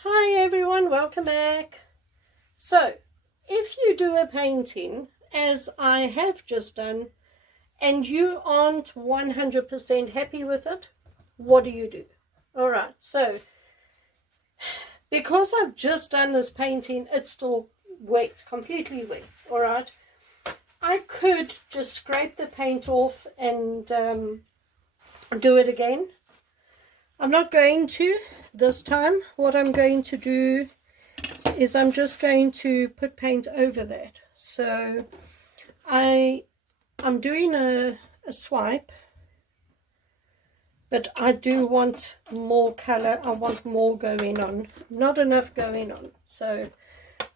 Hi everyone, welcome back. So, if you do a painting, as I have just done, and you aren't 100% happy with it, what do? Alright, so, because I've just done this painting, it's still wet, completely wet, alright? I could just scrape the paint off and do it again. I'm not going to this time. What I'm going to do is I'm just going to put paint over that. So I'm doing a swipe, but I do want more color. I want more going on, not enough going on. So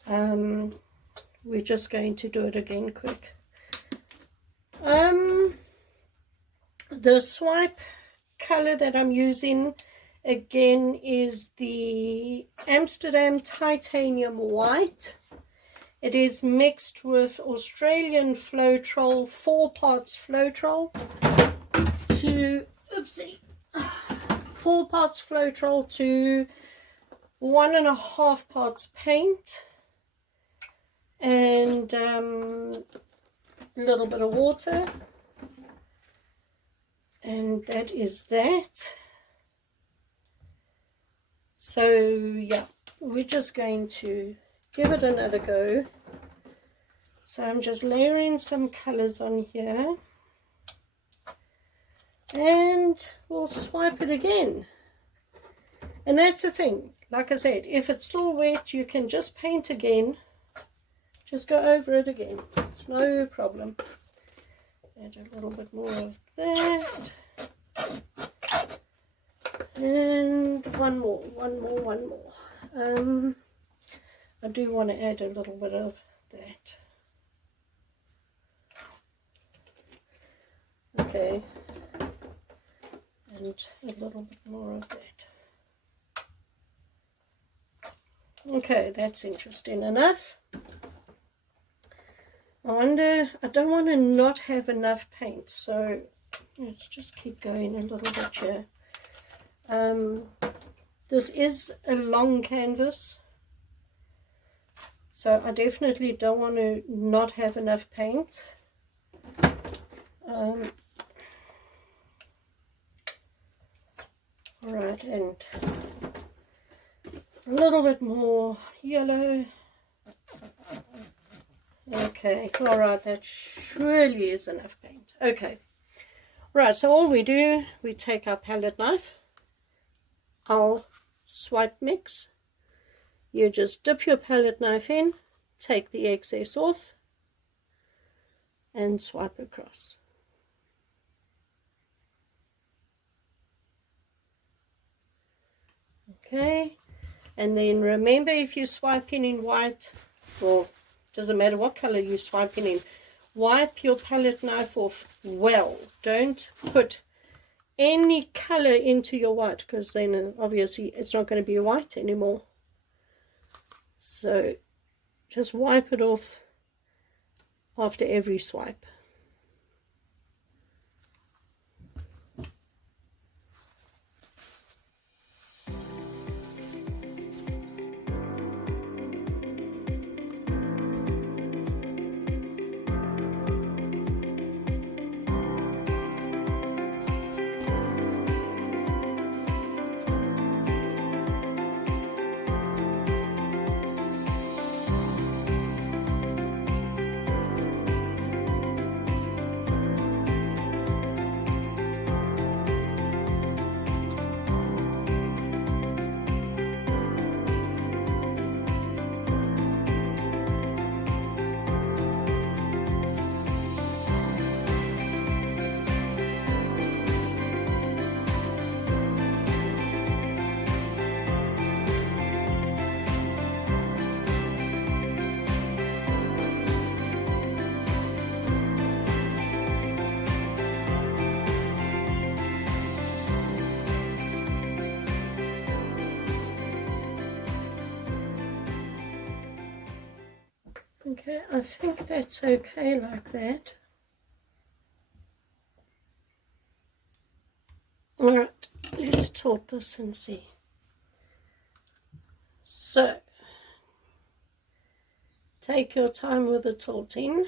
we're just going to do it again quick. The swipe color that I'm using again is the Amsterdam Titanium White. It is mixed with Australian Floetrol, 4 parts Floetrol to 4 parts Floetrol to 1.5 parts paint, and a little bit of water. And that is that. So yeah, we're just going to give it another go. So I'm just layering some colors on here, and we'll swipe it again. And that's the thing, like I said, if it's still wet, you can just paint again, just go over it again, it's no problem. Add a little bit more of that, and one more. I do want to add a little bit of that. Okay, and a little bit more of that. Okay, that's interesting enough. I wonder, I don't want to not have enough paint, so let's just keep going a little bit here. This is a long canvas, so I definitely don't want to not have enough paint. Alright, and a little bit more yellow. Okay, alright, that surely is enough paint. Okay, right, so all we do, we take our palette knife, our swipe mix. You just dip your palette knife in, take the excess off, and swipe across. Okay, and then remember, if you're swiping in white, or doesn't matter what color you're swiping in, wipe your palette knife off well. Don't put any color into your white, because then obviously it's not going to be white anymore. So just wipe it off after every swipe. Okay, I think that's okay like that. Alright, let's tilt this and see. So take your time with the tilting.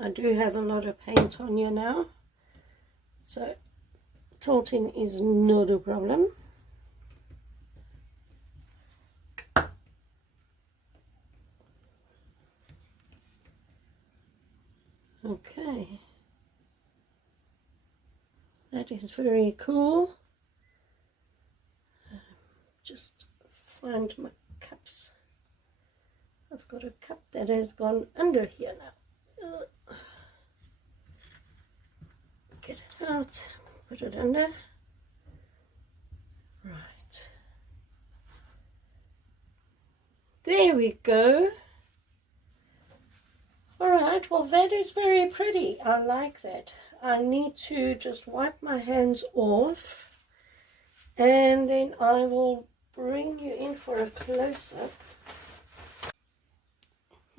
I do have a lot of paint on here now, so tilting is not a problem. Okay, that is very cool. Just find my cups. I've got a cup that has gone under here now. Get it out, put it under. Right. There we go. Alright, well that is very pretty. I like that. I need to just wipe my hands off and then I will bring you in for a close-up.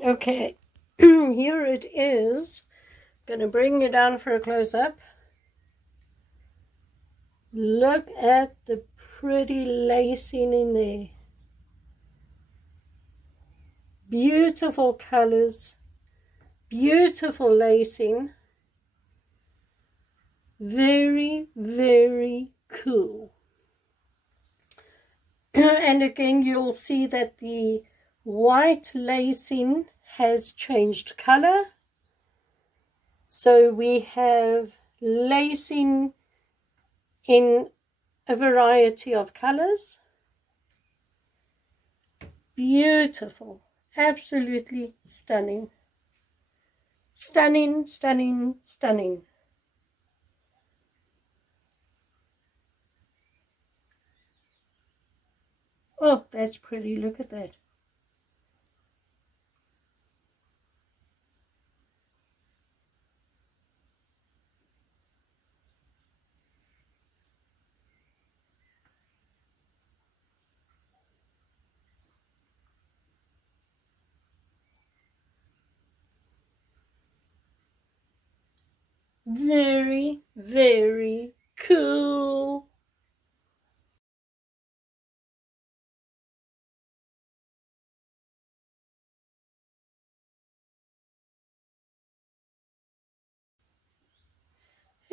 Okay, here it is. I'm going to bring you down for a close-up. Look at the pretty lacing in there. Beautiful colors, beautiful lacing. Very, very cool. And again, you'll see that the white lacing has changed color. So we have lacing in a variety of colors. Beautiful, absolutely stunning. Stunning, stunning, stunning. Oh, that's pretty. Look at that. Very, very cool.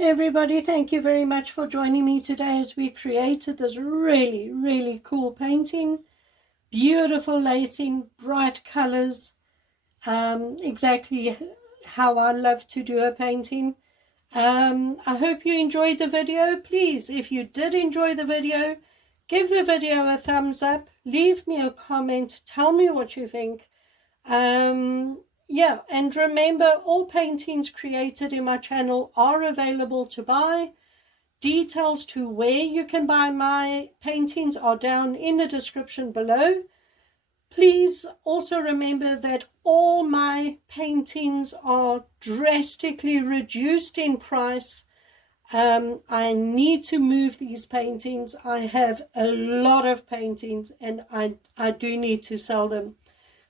Everybody, thank you very much for joining me today as we created this really, really cool painting. Beautiful lacing, bright colors, exactly how I love to do a painting. I hope you enjoyed the video. Please, if you did enjoy the video, give the video a thumbs up, leave me a comment, tell me what you think. Yeah, and remember, all paintings created in my channel are available to buy. Details to where you can buy my paintings are down in the description below. Please also remember that all my paintings are drastically reduced in price. I need to move these paintings. I have a lot of paintings and I do need to sell them.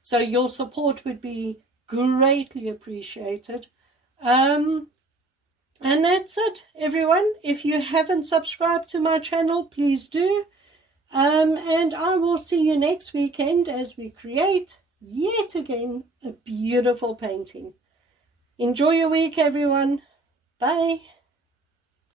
So your support would be greatly appreciated. And that's it, everyone. If you haven't subscribed to my channel, please do. And I will see you next weekend as we create yet again a beautiful painting. Enjoy your week, everyone. Bye.